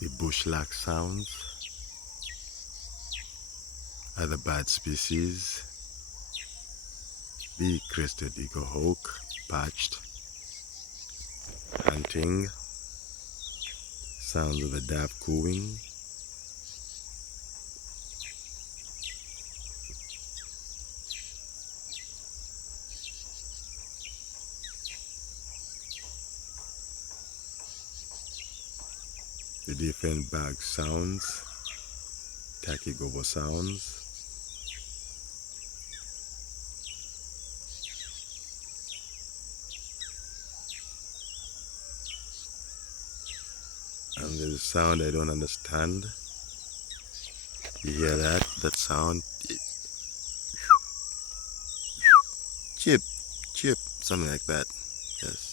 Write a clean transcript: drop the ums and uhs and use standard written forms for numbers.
The bushlark sounds are the bird species. The crested eagle hawk perched, hunting, sounds of the dove cooing, the different bag sounds, takigobo sounds, and there's a sound I don't understand. You hear that? That sound? Chip, chip, something like that. Yes.